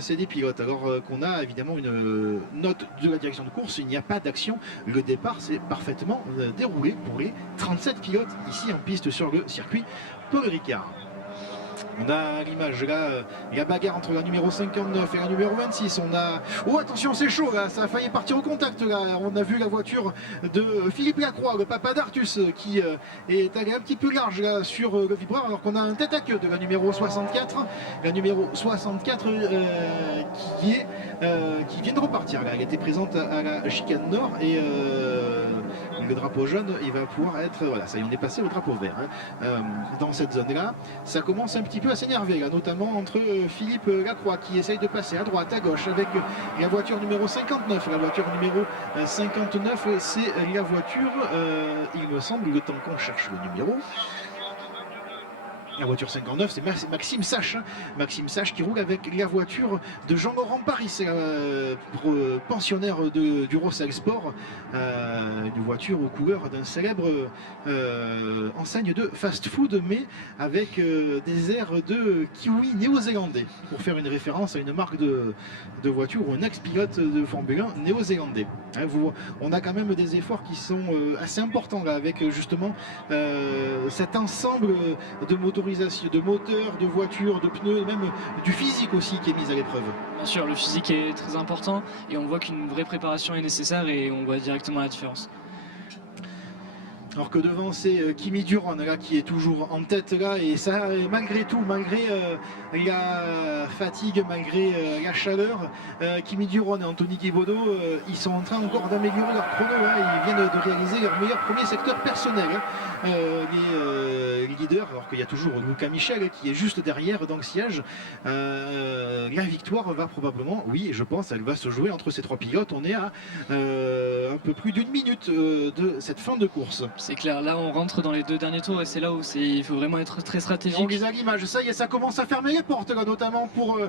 ces des pilotes, alors qu'on a évidemment une note de la direction de course. Il n'y a pas d'action, le départ s'est parfaitement déroulé pour les 37 pilotes ici en piste sur le circuit Paul Ricard. On a l'image là, la bagarre entre la numéro 59 et la numéro 26. On a... Oh attention, c'est chaud là, ça a failli partir au contact là. On a vu la voiture de Philippe Lacroix, le papa d'Artus, qui est allé un petit peu large là sur le vibreur, alors qu'on a un tête à queue de la numéro 64. La numéro 64 qui vient de repartir là. Elle était présente à la chicane nord et le drapeau jaune, il va pouvoir être... Voilà, ça y est, on est passé au drapeau vert. Dans cette zone là, ça commence un petit peu à s'énerver là, notamment entre Philippe Lacroix qui essaye de passer à droite, à gauche avec la voiture numéro 59. La voiture numéro 59, c'est la voiture, il me semble, le temps qu'on cherche le numéro. La voiture 59, c'est Maxime Sache. Maxime Sache qui roule avec la voiture de Jean-Laurent Paris, pensionnaire du Rossel Sport. Une voiture aux couleurs d'un célèbre enseigne de fast-food, mais avec des airs de kiwi néo-zélandais, pour faire une référence à une marque de voiture ou un ex-pilote de Formule 1 néo-zélandais. On a quand même des efforts qui sont assez importants là, avec justement cet ensemble de motorisation, de moteurs, de voitures, de pneus, même du physique aussi qui est mis à l'épreuve. Bien sûr, le physique est très important et on voit qu'une vraie préparation est nécessaire et on voit directement la différence. Alors que devant c'est Kimi Duron là, qui est toujours en tête là, et ça malgré tout, malgré la fatigue, malgré la chaleur, Kimi Duron et Anthony Guibaudot, ils sont en train encore d'améliorer leur chrono, ils viennent de réaliser leur meilleur premier secteur personnel, les leaders, alors qu'il y a toujours Luca Michel qui est juste derrière dans le siège. La victoire va probablement, oui je pense, elle va se jouer entre ces 3 pilotes. On est à un peu plus d'1 minute de cette fin de course. C'est clair, là on rentre dans les 2 derniers tours et c'est là où il faut vraiment être très stratégique. On les a l'image, ça y est, ça commence à fermer les portes là, notamment pour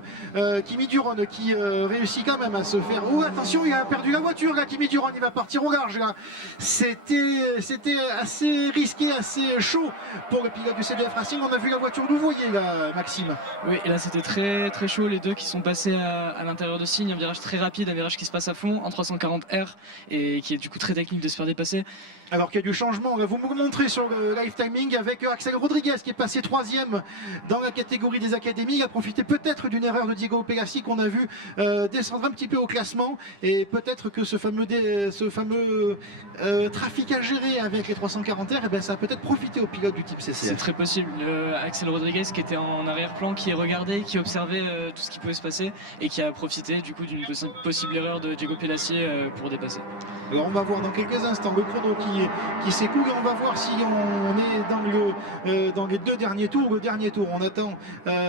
Kimi Duron qui réussit quand même à se faire... Oh attention, il a perdu la voiture là, Kimi Duron, il va partir au large là. C'était assez risqué, assez chaud pour le pilote du CDF Racing. On a vu la voiture, vous voyez là, Maxime. Oui, et là c'était très très chaud, les deux qui sont passés à l'intérieur de Signe, un virage très rapide, un virage qui se passe à fond en 340R et qui est du coup très technique de se faire dépasser. Alors qu'il y a du changement, vous me montrez sur le live timing avec Axel Rodriguez qui est passé 3e dans la catégorie des académies. Il a profité peut-être d'une erreur de Diego Pelassi qu'on a vu descendre un petit peu au classement, et peut-être que ce fameux trafic à gérer avec les 340R, et ben ça a peut-être profité aux pilotes du type CCF. C'est très possible. Axel Rodriguez qui était en arrière-plan, qui regardait, qui observait tout ce qui pouvait se passer et qui a profité du coup d'une possible erreur de Diego Pelassi pour dépasser. Alors on va voir dans quelques instants le chrono qui s'est coups et on va voir si on est dans les deux derniers tours. Le dernier tour, on attend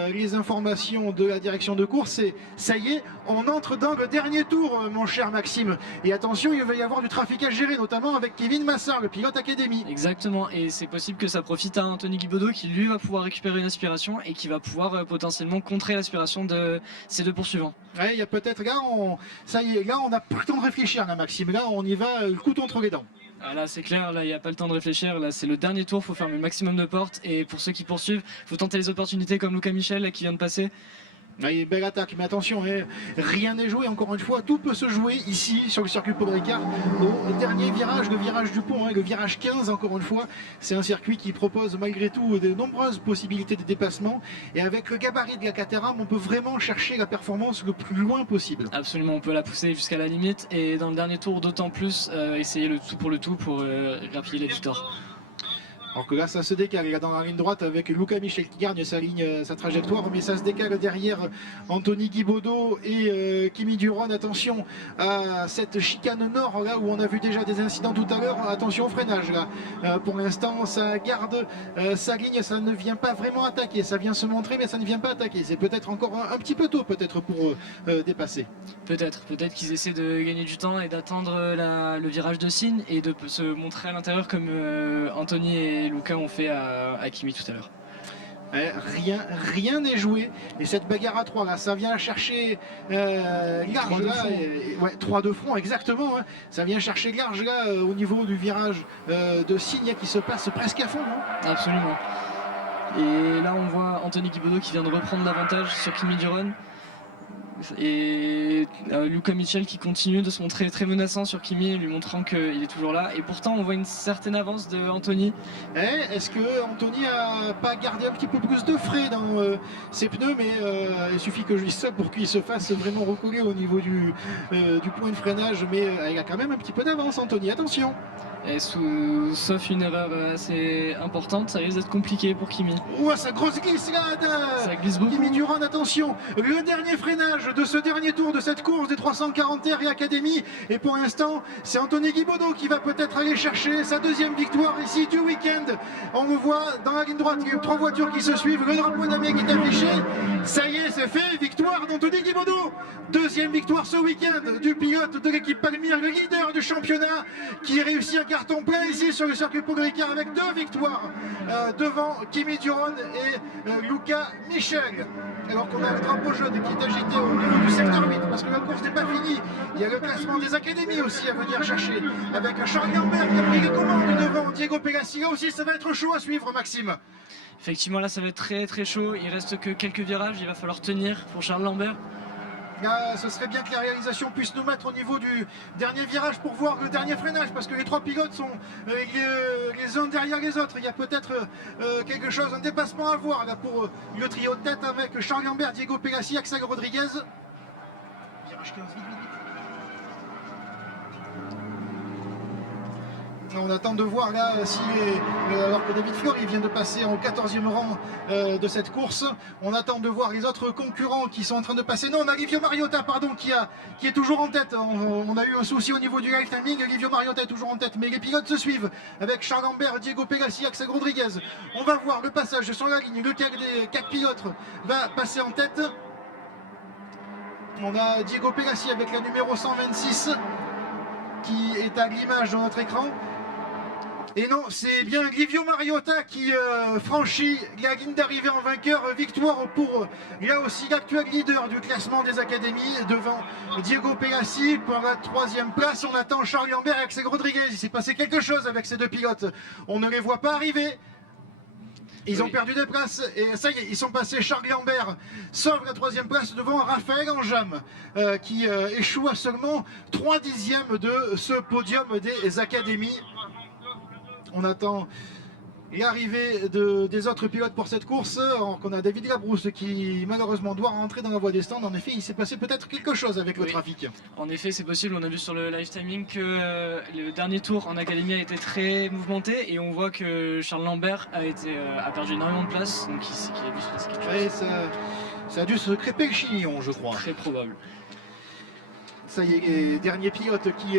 les informations de la direction de course et ça y est, on entre dans le dernier tour, mon cher Maxime. Et attention, il va y avoir du trafic à gérer, notamment avec Kevin Massard, le pilote Académie. Exactement, et c'est possible que ça profite à Anthony Guibaudot qui lui va pouvoir récupérer une aspiration et qui va pouvoir potentiellement contrer l'aspiration de ses deux poursuivants. Ouais, il y a peut-être ça y est, là on n'a pas le temps de réfléchir là Maxime, là on y va le couteau entre les dents. Ah là c'est clair, là il n'y a pas le temps de réfléchir, là c'est le dernier tour, il faut fermer le maximum de portes et pour ceux qui poursuivent, il faut tenter les opportunités comme Luca Michel là, qui vient de passer. Allez, belle attaque, mais attention, rien n'est joué, encore une fois, tout peut se jouer ici sur le circuit Paul Ricard au dernier virage, le virage du pont, le virage 15 encore une fois. C'est un circuit qui propose malgré tout de nombreuses possibilités de dépassement et avec le gabarit de la Caterham, on peut vraiment chercher la performance le plus loin possible. Absolument, on peut la pousser jusqu'à la limite et dans le dernier tour d'autant plus essayer le tout pour grappiller les victoires. Alors que là ça se décale, là dans la ligne droite avec Luca Michel qui gagne sa trajectoire, mais ça se décale derrière Anthony Guibaudot et Kimi Duron. Attention à cette chicane nord là où on a vu déjà des incidents tout à l'heure, attention au freinage là. Pour l'instant ça garde sa ligne, ça ne vient pas vraiment attaquer, ça vient se montrer mais ça ne vient pas attaquer. C'est peut-être encore un petit peu tôt peut-être pour dépasser. Peut-être qu'ils essaient de gagner du temps et d'attendre le virage de Signe et de se montrer à l'intérieur comme Anthony et Luca ont fait à Kimi tout à l'heure. Rien n'est joué et cette bagarre à 3 là, ça vient chercher large là, 3 de front exactement, hein. Ça vient chercher large là au niveau du virage de Signe qui se passe presque à fond, non? Absolument. Et là on voit Anthony Guibaudot qui vient de reprendre l'avantage sur Kimi Duron. Et Luca Michel qui continue de se montrer très menaçant sur Kimi, lui montrant qu'il est toujours là. Et pourtant, on voit une certaine avance de Anthony. Est-ce que Anthony a pas gardé un petit peu plus de frais dans ses pneus? Mais il suffit que je dise ça pour qu'il se fasse vraiment recoller au niveau du point de freinage. Mais il a quand même un petit peu d'avance, Anthony. Attention. Et sauf une erreur assez importante, ça risque d'être compliqué pour Kimi. Ouah, sa grosse glissade! Ça glisse beaucoup. Kimi Duron, attention! Le dernier freinage de ce dernier tour de cette course des 340 R et Académie. Et pour l'instant, c'est Anthony Guibaudot qui va peut-être aller chercher sa deuxième victoire ici du week-end. On le voit dans la ligne droite, il y a 3 voitures qui se suivent. Le drapeau d'Amérique est affiché. Ça y est, c'est fait. Victoire d'Anthony Guibaudot. Deuxième victoire ce week-end du pilote de l'équipe Palmyre, le leader du championnat, qui réussit un carton plein ici sur le circuit Paul Ricard avec 2 victoires devant Kimi Duron et Luca Michel. Alors qu'on a le drapeau jaune qui est agité au niveau du secteur 8 parce que la course n'est pas finie. Il y a le classement des académies aussi à venir chercher avec Charles Lambert qui a pris les commandes devant Diego Pegassi. Là aussi ça va être chaud à suivre, Maxime. Effectivement là ça va être très chaud, il reste que quelques virages, il va falloir tenir pour Charles Lambert. Là, ce serait bien que la réalisation puisse nous mettre au niveau du dernier virage pour voir le dernier freinage parce que les 3 pilotes sont les uns derrière les autres. Il y a peut-être quelque chose, un dépassement à voir là pour le trio de tête avec Charles Lambert, Diego Pegassi, Axel Rodriguez. Virage 15, vite. On attend de voir là si alors que David Fiori vient de passer en 14e rang de cette course, on attend de voir les autres concurrents qui sont en train de passer. Non, on a Livio Mariota pardon qui est toujours en tête. On a eu un souci au niveau du live timing. Livio Mariota est toujours en tête, mais les pilotes se suivent avec Charles Lambert, Diego Pegassi, Axel Rodriguez. On va voir le passage sur la ligne, lequel des 4 pilotes va passer en tête. On a Diego Pegassi avec la numéro 126 qui est à l'image dans notre écran. Et non, c'est bien Livio Mariota qui franchit la ligne d'arrivée en vainqueur. Victoire pour là aussi l'actuel leader du classement des académies devant Diego Pegassi pour la 3e place. On attend Charles Lambert et Axel Rodriguez. Il s'est passé quelque chose avec ces 2 pilotes. On ne les voit pas arriver. Ils ont perdu des places et ça y est, ils sont passés. Charles Lambert sauve la 3e place devant Raphaël Enjam qui échoue à seulement 3 dixièmes de ce podium des académies. On attend l'arrivée des autres pilotes pour cette course. Alors qu'on a David Labrousse qui malheureusement doit rentrer dans la voie des stands. En effet, il s'est passé peut-être quelque chose avec le trafic. En effet, c'est possible. On a vu sur le live timing que le dernier tour en académie a été très mouvementé et on voit que Charles Lambert a perdu énormément de place. Donc il a dû se passer quelque chose. Ça a dû se crêper le chignon, je crois. Très probable. Ça y est, les derniers pilotes qui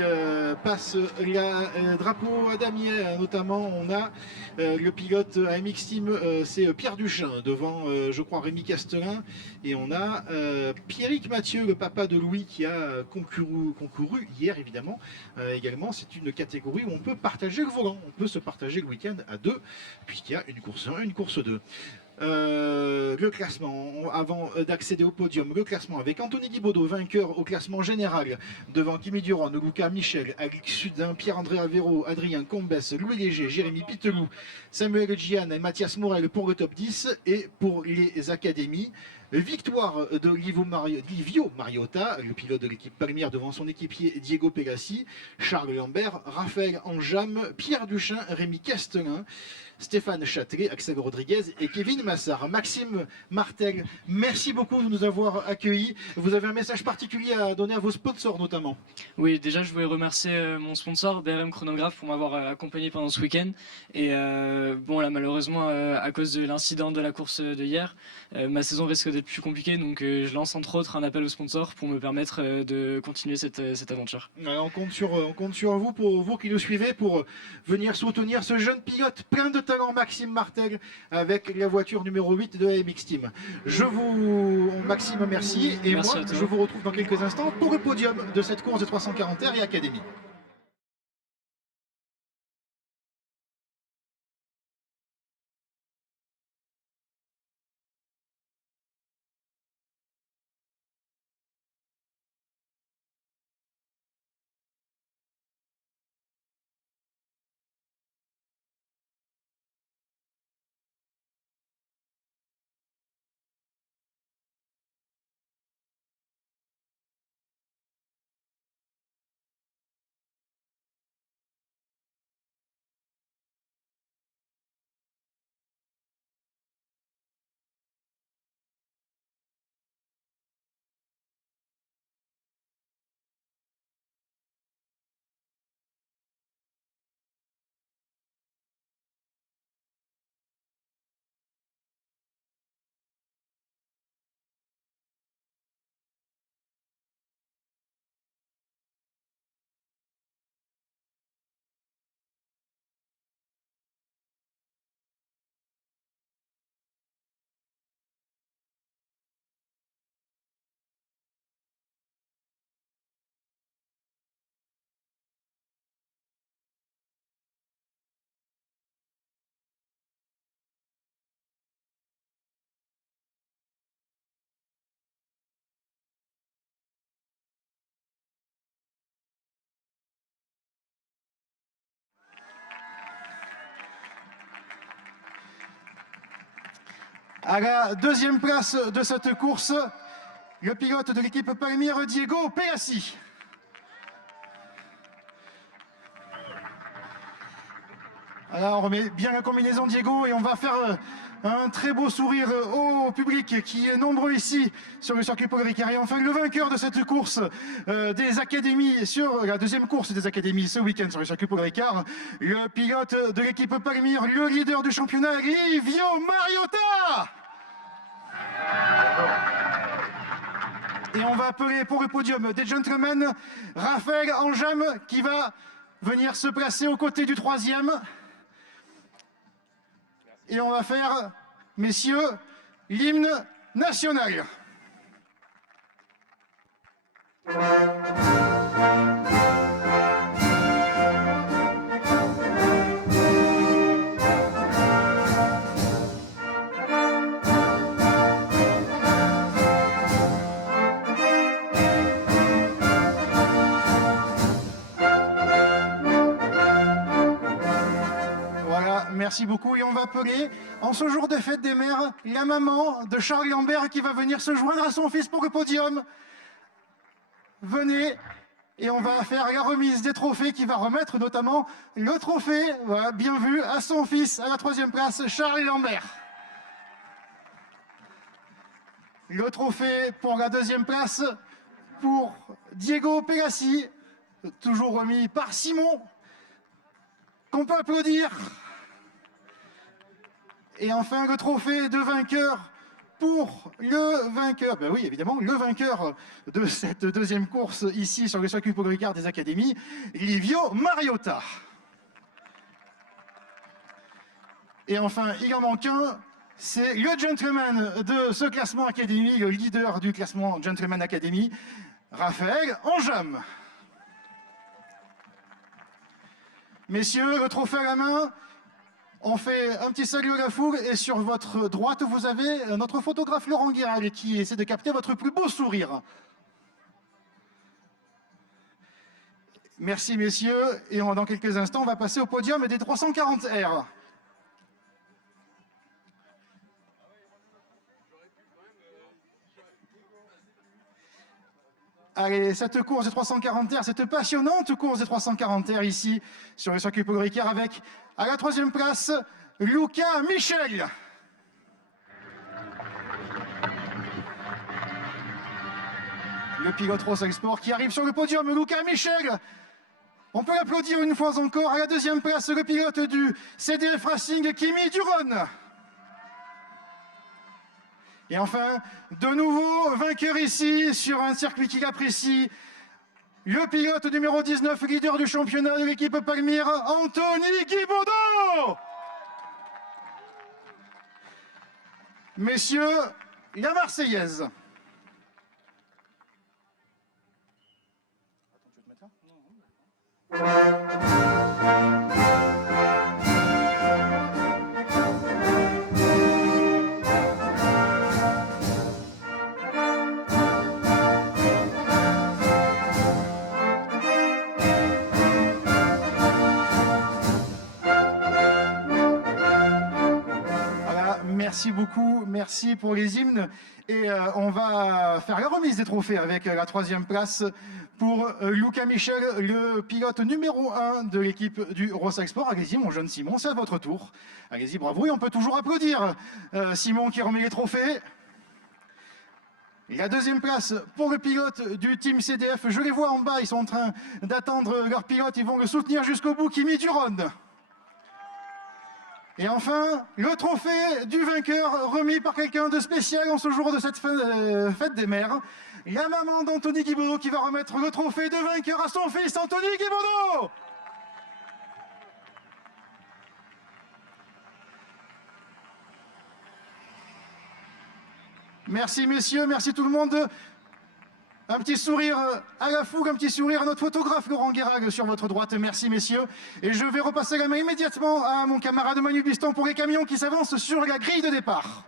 passent le drapeau à damier, notamment on a le pilote AMX Team, c'est Pierre Duchin, devant je crois Rémi Castelin, et on a Pierrick Mathieu, le papa de Louis, qui a concouru hier évidemment. Également, c'est une catégorie où on peut partager le volant, on peut se partager le week-end à deux, puisqu'il y a une course 1, une course 2. Le classement, avant d'accéder au podium, le classement avec Anthony Guibaudot, vainqueur au classement général, devant Kimi Duron, Luca Michel, Alix Sudin, Pierre-André Avero, Adrien Combès, Louis Léger, Jérémy Pitelou, Samuel Gian et Mathias Morel pour le top 10. Et pour les académies, victoire de Livio Mariota, le pilote de l'équipe Palmière, devant son équipier Diego Pegassi, Charles Lambert, Raphaël Anjam, Pierre Duchin, Rémi Castelin, Stéphane Châtelet, Axel Rodriguez et Kevin Massard. Maxime Martel, merci beaucoup de nous avoir accueillis. Vous avez un message particulier à donner à vos sponsors notamment? Oui, déjà je voulais remercier mon sponsor BRM Chronographe pour m'avoir accompagné pendant ce week-end. Et bon là malheureusement à cause de l'incident de la course de hier, ma saison risque d'être plus compliquée, donc je lance entre autres un appel aux sponsors pour me permettre de continuer cette aventure. On compte sur vous, pour vous qui nous suivez, pour venir soutenir ce jeune pilote plein de talent, Maxime Martel, avec la voiture numéro 8 de AMX Team. Maxime, merci, et merci moi je vous retrouve dans quelques instants pour le podium de cette course de 340 R et Académie. À la deuxième place de cette course, le pilote de l'équipe Palmyre, Diego Pegassi. Alors on remet bien la combinaison Diego et on va faire un très beau sourire au public qui est nombreux ici sur le circuit Paul Ricard. Et enfin le vainqueur de cette course des académies, sur la deuxième course des académies ce week-end sur le circuit Paul Ricard, le pilote de l'équipe Palmyre, le leader du championnat, Livio Mariota. Et on va appeler pour le podium des gentlemen Raphaël Anjam qui va venir se placer aux côtés du troisième. Et on va faire, messieurs, l'hymne national. Merci beaucoup et on va appeler, en ce jour de fête des mères, la maman de Charles Lambert qui va venir se joindre à son fils pour le podium. Venez et on va faire la remise des trophées qui va remettre notamment le trophée, voilà, bien vu, à son fils à la troisième place, Charles Lambert. Le trophée pour la deuxième place pour Diego Pegassi, toujours remis par Simon, qu'on peut applaudir. Et enfin, le trophée de vainqueur pour le vainqueur, ben oui évidemment, le vainqueur de cette deuxième course ici sur le circuit Paul Ricard des Académies, Livio Mariota. Et enfin, il en manque un, c'est le gentleman de ce classement Académie, le leader du classement Gentleman Academy, Raphaël Enjam. Messieurs, le trophée à la main, on fait un petit salut à la foule et sur votre droite, vous avez notre photographe Laurent Guéral qui essaie de capter votre plus beau sourire. Merci messieurs, et dans quelques instants, on va passer au podium des 340 R. Allez, cette course des 340 R, cette passionnante course des 340 R ici sur le circuit Paul Ricard avec, à la troisième place, Luca Michel. Le pilote Rosa Sport qui arrive sur le podium, Luca Michel. On peut l'applaudir une fois encore. À la deuxième place, le pilote du CDF Racing, Kimi Duron. Et enfin, de nouveau, vainqueur ici, sur un circuit qu'il apprécie, le pilote numéro 19, leader du championnat de l'équipe Palmyre, Anthony Guibaudot. Messieurs, la Marseillaise. Merci beaucoup, merci pour les hymnes. Et on va faire la remise des trophées avec la troisième place pour Luca Michel, le pilote numéro 1 de l'équipe du Rosa Sport. Allez-y, mon jeune Simon, c'est à votre tour. Allez-y, bravo, et on peut toujours applaudir Simon qui remet les trophées. La deuxième place pour le pilote du team CDF. Je les vois en bas, ils sont en train d'attendre leur pilote, ils vont le soutenir jusqu'au bout, Kimi Duron. Et enfin, le trophée du vainqueur remis par quelqu'un de spécial en ce jour de cette fête des mères. La maman d'Anthony Guibaudot qui va remettre le trophée de vainqueur à son fils, Anthony Guibaudot. Merci messieurs, merci tout le monde. Un petit sourire à la foule, un petit sourire à notre photographe Laurent Guérag sur votre droite. Merci messieurs. Et je vais repasser la main immédiatement à mon camarade Manu Biston pour les camions qui s'avancent sur la grille de départ.